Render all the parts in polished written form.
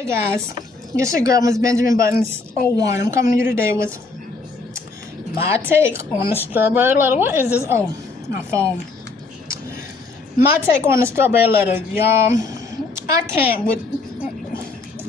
Hey guys, this your girl Miss Benjamin Buttons 01. I'm coming to you today with my take on the strawberry letter. What is this? Oh, my phone. My take on the strawberry letter, y'all. I can't with.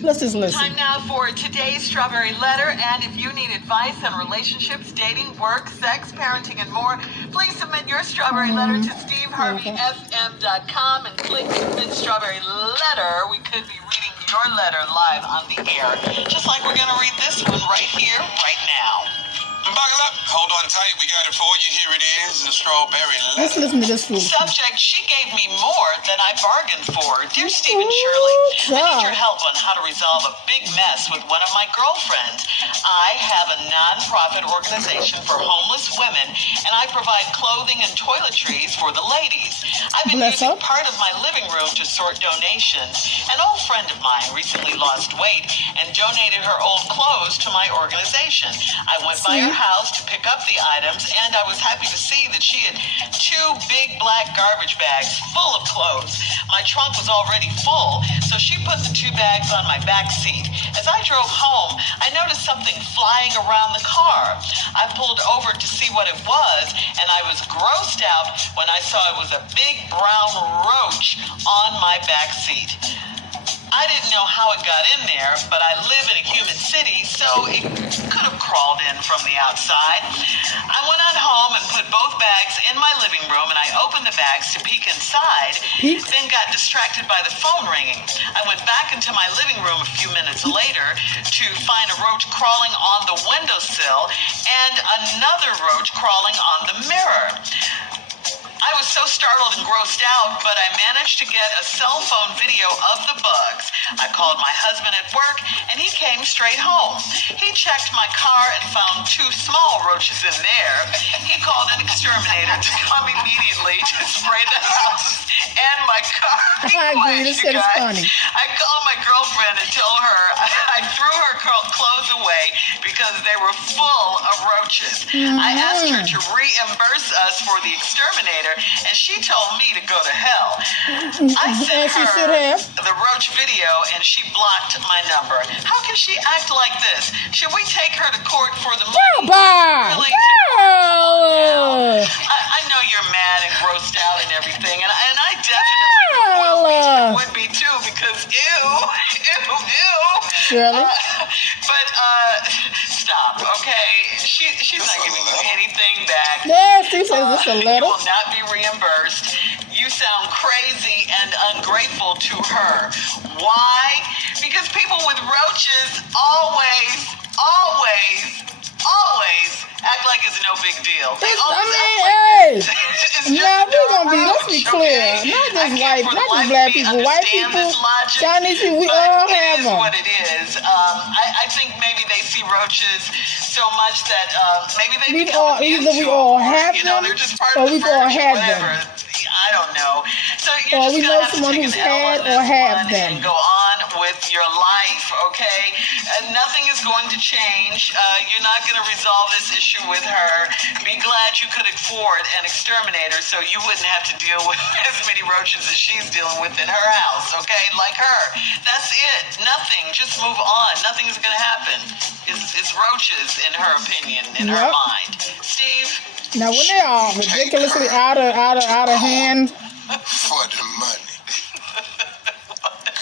Let's just listen. Time now for today's strawberry letter, and if you need advice on relationships, dating, work, sex, parenting, and more, please submit your strawberry letter to steveharveyfm.com and click submit strawberry letter. We could be reading your letter live on the air, just like we're going to read this one right here, right now. Buckle up. Hold on tight. We got it for you. Here it is, the strawberry letter. Let's listen to this fool. Subject, she gave me more than I bargained for. Dear Steve and Shirley, I need your help on how to resolve a big mess with one of my girlfriends. I have a non-profit organization for homeless women, and I provide clothing and toiletries for the ladies. I've been using part of my living room to sort donations. An old friend of mine recently lost weight and donated her old clothes to my organization. I went by her house to pick up the items, and I was happy to see that she had 2 big black garbage bags full of clothes. My trunk was already full, so she put the 2 bags on my back seat. As I drove home, I noticed something flying around the car. I pulled over to see what it was, and I was grossed out when I saw it was a big brown roach on my back seat. I didn't know how it got in there, but I live in a humid city, so it could have crawled in from the outside. I went on home and put both bags in my living room, and I opened the bags to peek inside, then got distracted by the phone ringing. I went back into my living room a few minutes later to find a roach crawling on the windowsill and another roach crawling on the mirror. I was so startled and grossed out, but I managed to get a cell phone video of the bugs. I called my husband at work, and he came straight home. He checked my car and found 2 small roaches in there. He called an exterminator to come immediately to spray the house and my car. I agree, this shit is funny. I called my girlfriend and told her I threw her clothes away because they were full of roaches. I asked her to reimburse us for the exterminator, and she told me to go to hell. I sent her the roach video, and she blocked my number. How can she act like this? Should we take her to court for the money? Really? I know you're mad and grossed out and everything, and I definitely would be too, because ew. Really? But stop, okay? She's not giving you anything back. Yeah, she says it's a letter. You will not be reimbursed. You sound crazy and ungrateful to her. Why? Because people with roaches always act like it's no big deal. Let's be clear. Not just white, not just black people. White people, Chinese people, we all have them. What it is. I think maybe they see roaches so much that maybe they become either we all have them, they're just part or of the we've all furniture, had whatever. them. I don't know. So you Or just we know someone who's had or have them. and go on with your life, okay? Nothing is going to change. You're not going to resolve this issue with her. Be glad you could afford an exterminator so you wouldn't have to deal with as many roaches as she's dealing with in her house, okay? Like her. That's it. Nothing. Just move on. Nothing's going to happen. It's roaches, in her opinion, in her mind. Steve? Now, when they are ridiculously out of hand, for the money.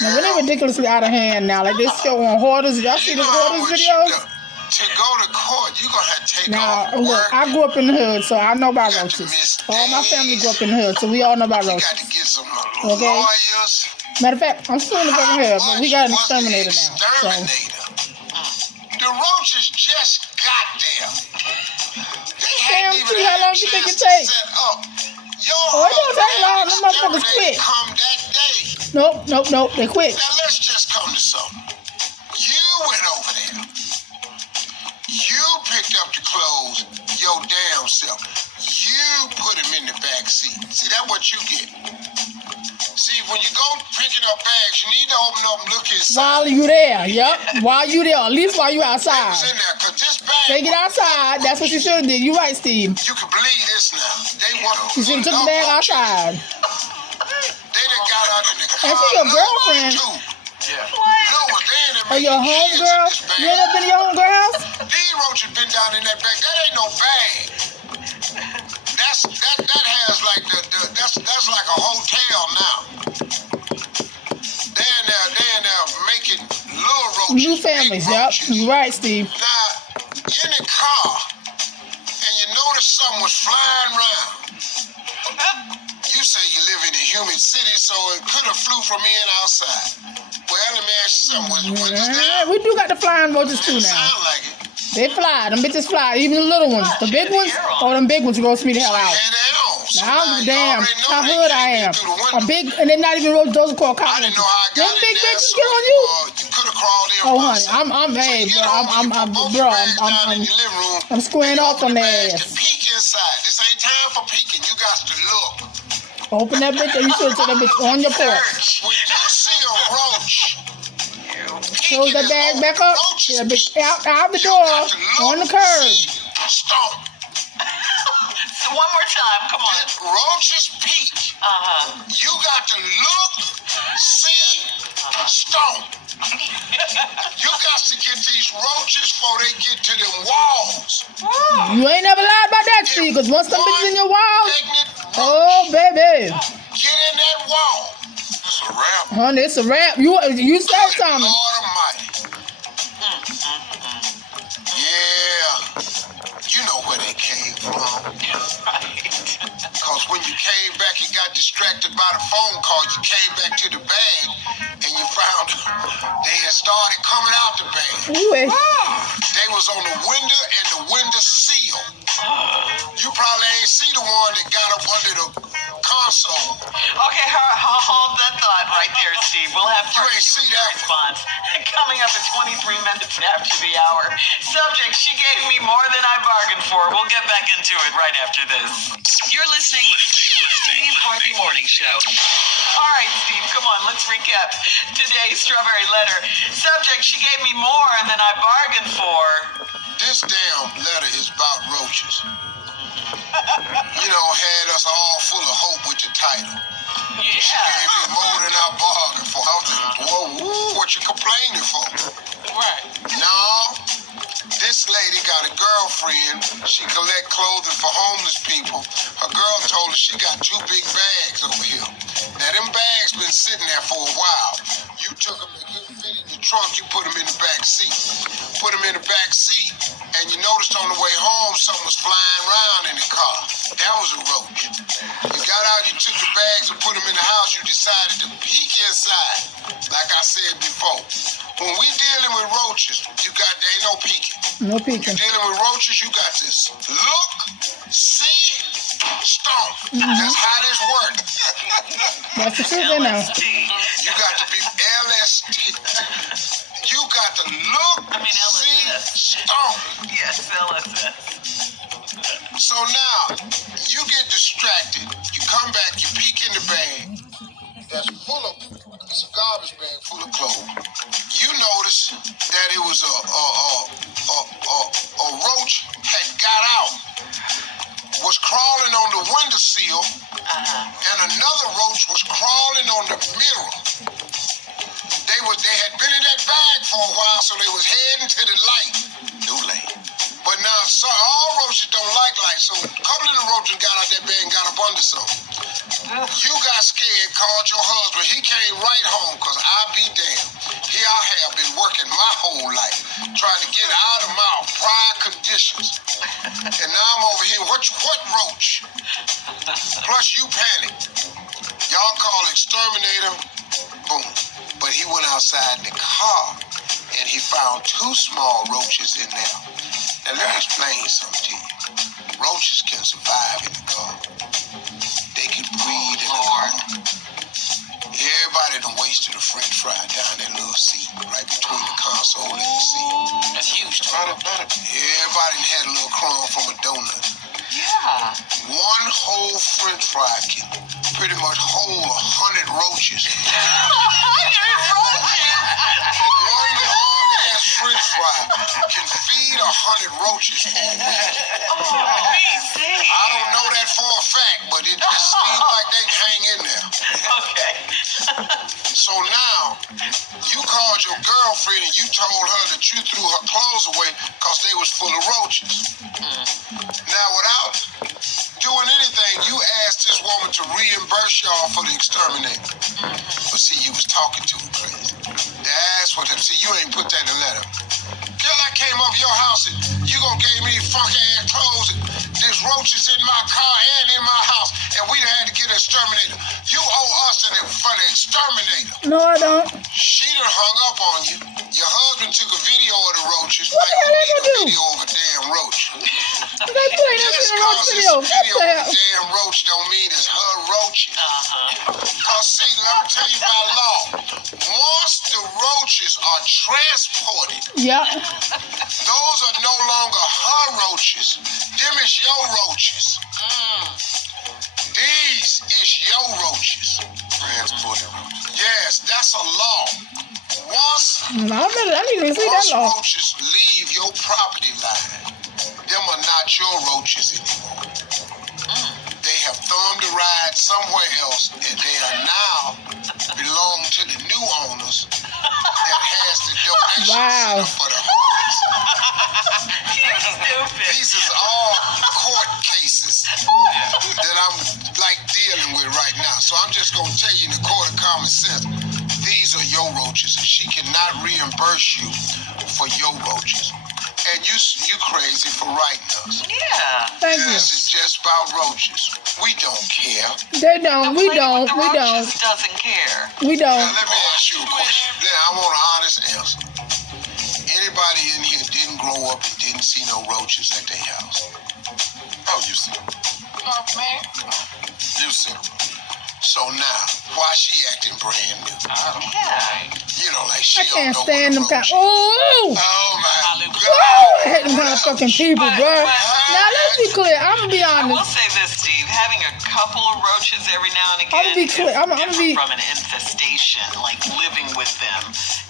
now when they're ridiculously out of hand now, like this show on Hoarders, y'all see the Hoarders videos? To go to court, you're going to have to take Now, off look, work. I grew up in the hood, so I know about roaches. All my family grew up in the hood, so we all know about You roaches. got to get some lawyers. Matter of fact, I'm still in the fucking hood, but we got an exterminator now. So. The roaches just got there. Damn, see how long you think it takes? Oh, it don't take long. Them motherfuckers quick. Come that day. Nope. They quick. Now let's just come to something. You went over there. You picked up the clothes your damn self. You put them in the back seat. See, that's what you get. See, when you go picking up bags, you need to open up and look inside. While you there, while you there, at least while you outside. In there, 'cause this bag, take it outside. That's what you should have did. You right, Steve. You can believe this now. They want to. You should have took the bag outside. They done got out in the car. And she your girlfriend. Yeah. No, they Oh, your homegirl? You ain't up in your homegirl house? These roaches been down in that bag. That ain't no bag. That has like that's like a hotel now. They're now making little roaches. New families, big yep. roaches. You're right, Steve. Now, you're in the car and you notice something was flying around. You say you live in a humid city, so it could have flew from in outside. Well, let me ask you something. Was the windows down? We do got the flying roaches too Didn't now. sound like it. They fly. Them bitches fly. Even the little ones. The big ones, oh, them big ones gross me the hell So you out. had that on. So Now, I don't give a now you damn already know how they hood I can't am. get through the A window. big, and they're not even roaches. Those are called I cockroaches. didn't know how I Them got big in there, bitches so get on you. you could have crawled in. Oh, by honey, yourself. I'm, So hey, you bro, get home and you put both your bags down in your living room. I'm squaring and you off open on the their bags ass. to peek inside. This ain't time for peeking. You got to look. Open that bitch, or you should have took that bitch on your porch. When you see a roach, Close that bag back up. Get that bitch out the door, on the curb. Stomp. So one more time, come on. Roaches peek. You got to look, see, stomp. You got to get these roaches before they get to them walls. You ain't never lied about that, Steve, because once them bitches in your walls, Pregnant roach oh, baby. get in that wall. It's a wrap. Honey, it's a wrap. You said something. Lord Almighty. Yeah. You know where they came from. Because when you came back and got distracted by the phone call, you came back to the bag and you found they had started coming out the bag. Ooh, They was on the window and the window seal. You probably ain't see the one that got up under the console. Okay, hold that thought right there, Steve. We'll have You ain't see that one. response coming up at 23 minutes after the hour. Subject, she gave me more than I bargained for. We'll get back into it right after this. You're listening to the Steve Harvey Morning Show. All right, Steve, come on, let's recap today's Strawberry Letter. Subject, she gave me more than I bargained for. This damn letter is about roaches. You know, had us all full of hope with the title. She gave me more than I bargained for. I was like, whoa, what you complaining for? Right. No, this lady got a girlfriend. She collect clothing for homeless people. Her girl told her she got 2 big bags over here. Now, them bags been sitting there for a while. You took them, they couldn't fit in the trunk, you put them in the back seat. Put them in the back seat, and you noticed on the way home something was flying around in the car. That was a roach. You got out, you took the bags and put them in the house, you decided to peek inside. Like I said before, when we dealing with roaches, there ain't no peeking. no You peeking. dealing with roaches, you got to look, see, stomp. That's how this works. That's the truth there now. You got to be LST. You got to look, see, stomp. Yes, LSS. So now, you get distracted. You come back, you peek in the bag. That's full of, it's a garbage bag full of clothes. You notice that it was a roach had got out, was crawling on the windowsill, and another roach was crawling on the mirror. They had been in that bag for a while, so they was heading to the light. New light. But now, so all roaches don't like light, so a couple of the roaches got out that bag and got up under something. You got scared, called your husband. He came right home, because I'll be damned. Here I have been working my whole life, trying to get out of my prior conditions. And now I'm over here, what roach? Plus you panic. Y'all call exterminator, boom. But he went outside the car, and he found 2 small roaches in there. Now let me explain something to you. Roaches can survive in the car. They can breathe in the car. Everybody done wasted a french fry down that little seat, right between the console and the seat. That's huge. Everybody done had a little crumb from a donut. Yeah. One whole french fry can pretty much hold 100 roaches. One long-ass french fry can feed 100 roaches for a week. Amazing. I don't know that for a fact, but it just seems like they can hang in there. Okay. So now, you called your girlfriend and you told her that you threw her clothes away because they was full of roaches. Now, without doing anything, you asked this woman to reimburse y'all for the exterminator. But see, you was talking to her crazy. That's what, see, you ain't put that in the letter. Girl, I came over your house and you gonna give me these funky ass clothes and there's roaches in my car and in my house and we done had to get an exterminator. You owe us for the exterminator. No, I don't. She done hung up on you. Your husband took a video of the roaches. What the hell Like, they who need gonna a do? video of a damn roach? They play this Just in a roach cause video. it's a video What the of a hell? damn roach don't mean it's her roaches. Cause see, let me tell you by law, once the roaches are transported, Yeah. those are no longer her roaches. Them is your roaches. These is your roaches. Transported roaches. Yes, that's a law. Once No, I need to see that law. roaches leave your property line, them are not your roaches anymore. They have thumbed a ride somewhere else, and they are now belong to the new owners that has the donation Wow. center for the homeless. You're stupid. These is all court cases that I'm like dealing with right now. So I'm just gonna tell you in the court of common sense, these are your roaches, and she cannot reimburse you for your roaches. And you crazy for writing us. Yeah. Thank you. This is just about roaches. We don't care. They don't. We Play don't. with the We roaches don't. doesn't care. We Now, don't. let me ask you a question. Now, I want an honest answer. Anybody in here didn't grow up and didn't see no roaches at their house? Oh, you see. Oh, man. You see. So now, why she acting brand new? Yeah. You know, like she I don't can't know stand them what a kind. roach is. Oh, Oh, my oh, God. I hate them kind of fucking people, bro. Now let's be clear. I'm gonna be I will honest. say this, Steve. Having a couple of roaches every now and again I'ma be clear. is I'ma different be- from an infestation, like living with them.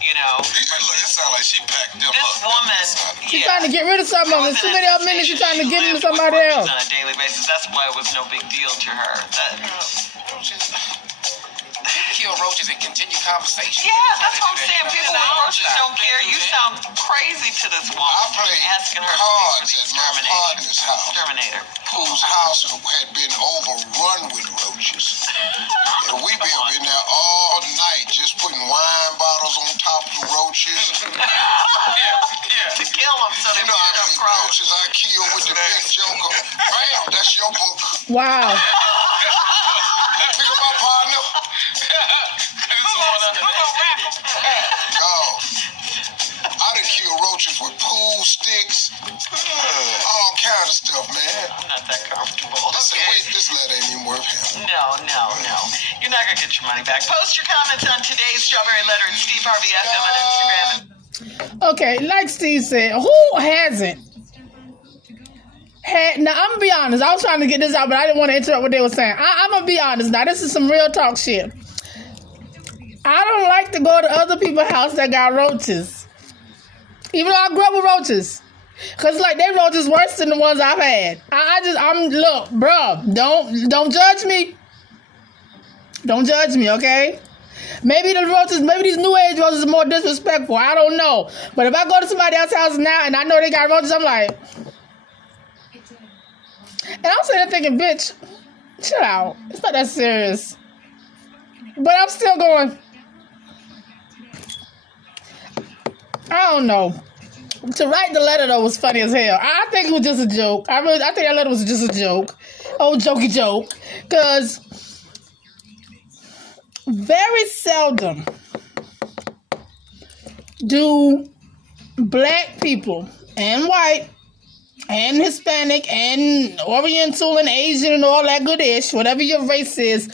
You know, Look, it sounds like she packed them this up. woman, She's yeah. trying to get rid of something. There's too many other minutes she's trying to She give them to lived with somebody roaches else. on a daily basis. That's why it was no big deal to her. Kill roaches and continue conversation. Yeah, that's what I'm saying. People with roaches don't care. You sound crazy to this woman. I played asking her cards to at my partner's house, exterminator. whose house had been overrun with roaches. And we been in there all night just putting wine bottles on top of the roaches. To kill them so they You know won't how stop many crawling. roaches I killed with the big joker? Bam, that's your book. Wow. Pick up my partner. Dog. I done killed roaches with pool sticks. All kind of stuff, man. I'm not that comfortable. Listen, this letter ain't even worth having. No. You're not going to get your money back. Post your comments on today's Strawberry Letter and Steve Harvey FM on Instagram. Okay, like Steve said, who hasn't had? Now I'm gonna be honest. I was trying to get this out, but I didn't want to interrupt what they were saying. I'm gonna be honest. Now this is some real talk shit. I don't like to go to other people's house that got roaches, even though I grew up with roaches. Cause like they roaches worse than the ones I've had. I'm look, bruh. Don't judge me. Don't judge me, okay? Maybe the roaches, maybe these new age roaches are more disrespectful. I don't know. But if I go to somebody else's house now and I know they got roaches, I'm like, and I'm sitting there thinking, bitch, chill out. It's not that serious. But I'm still going, I don't know. To write the letter though was funny as hell. I think it was just a joke. I think that letter was just a joke. Oh, jokey joke. Cause very seldom do black people and white and Hispanic and Oriental and Asian and all that good ish, whatever your race is,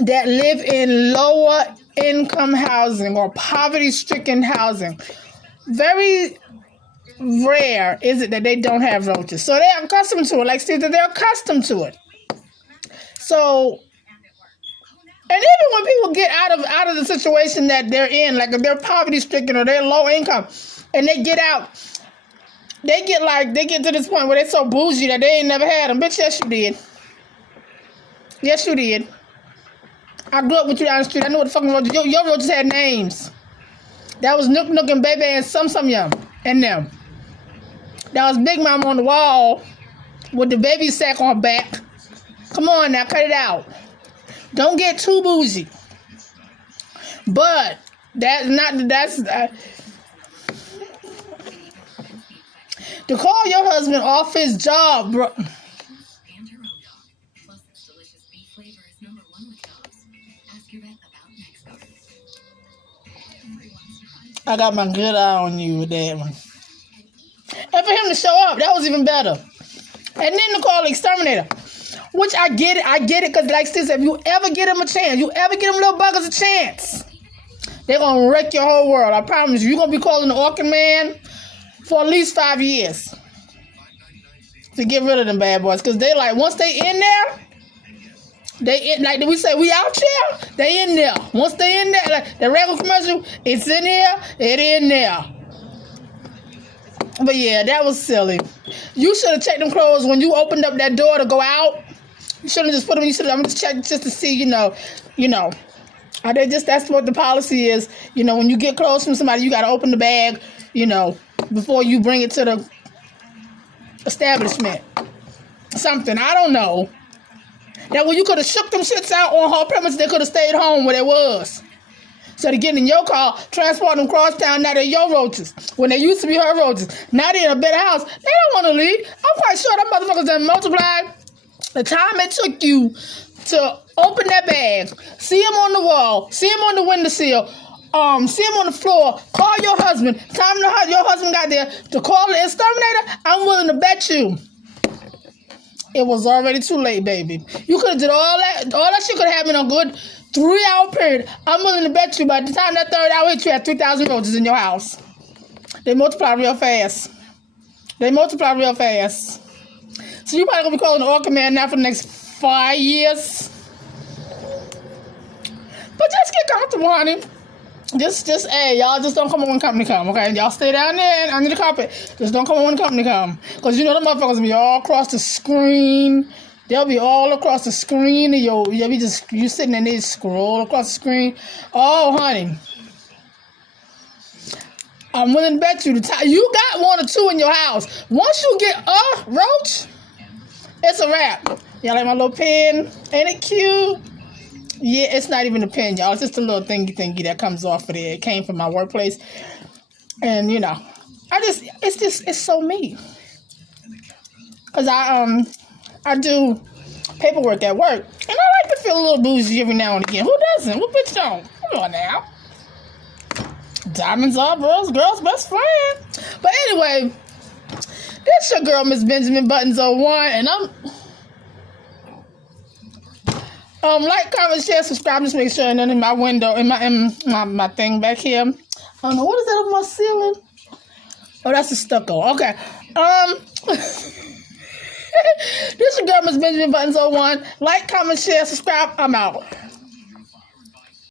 that live in lower income housing or poverty stricken housing. Very rare is it that they don't have roaches. So they're accustomed to it. Like Steve said, they're accustomed to it. So, and even when people get out of the situation that they're in, like if they're poverty stricken or they're low income, and they get out, they get to this point where they're so bougie that they ain't never had them. Bitch, yes you did. Yes you did. I grew up with you down the street. I know what the fucking roaches. Your roaches had names. That was Nook Nook and Baby and Some Yum and them. That was Big Mama on the wall with the baby sack on her back. Come on now, cut it out. Don't get too bougie. But that's to call your husband off his job, bro. I got my good eye on you with that one. And for him to show up, that was even better. And then to call the exterminator, which I get it, because like this, if you ever get him a chance, you ever get them little buggers a chance, they're going to wreck your whole world. I promise you, you're going to be calling the Orkin man for at least 5 years to get rid of them bad boys, because they like, once they in there, like we say, we out here, they in there. Once they in there, like the regular commercial, it's in here, it in there. But yeah, that was silly. You should have checked them clothes when you opened up that door to go out. You shouldn't just put them. You should have just checked just to see, you know. Are they just, that's what the policy is. You know, when you get clothes from somebody, you got to open the bag, you know, before you bring it to the establishment. Something, I don't know. That when you could have shook them shits out on her premise, they could have stayed home where they was. So they get in your car, transport them cross town, now they're your roaches. When they used to be her roaches. Now they're in a better house. They don't want to leave. I'm quite sure them motherfuckers done multiplied the time it took you to open that bag, see him on the wall, see him on the windowsill, see him on the floor, call your husband, time your husband got there to call the exterminator. I'm willing to bet you it was already too late, baby. You could have did all that shit could have happened in a good 3-hour period. I'm willing to bet you by the time that 3rd hour hit, you had 3,000 roaches in your house. They multiply real fast. So you probably gonna be calling the Orkin man now for the next 5 years. But just get comfortable, honey. Just, hey, y'all just don't come when company come, okay? Y'all stay down there under the carpet. Just don't come when company come. Because you know the motherfuckers will be all across the screen. They'll be all across the screen. And you'll be just, you sitting there and they scroll across the screen. Oh, honey. I'm willing to bet you you got 1 or 2 in your house. Once you get a roach, it's a wrap. Y'all like my little pen? Ain't it cute? Yeah, it's not even a pen, y'all. It's just a little thingy that comes off of there. It came from my workplace. And, you know, it's so me. Because I do paperwork at work. And I like to feel a little bougie every now and again. Who doesn't? Who bitch don't? Come on now. Diamonds are girls' best friend. But anyway, this your girl, Miss Benjamin Buttons 01, and I'm like, comment, share, subscribe. Just make sure, and then in my window, in my thing back here, I don't know, what is that on my ceiling? Oh, that's a stucco. Okay. This your girl, Miss Benjamin Buttons 01. Like, comment, share, subscribe. I'm out.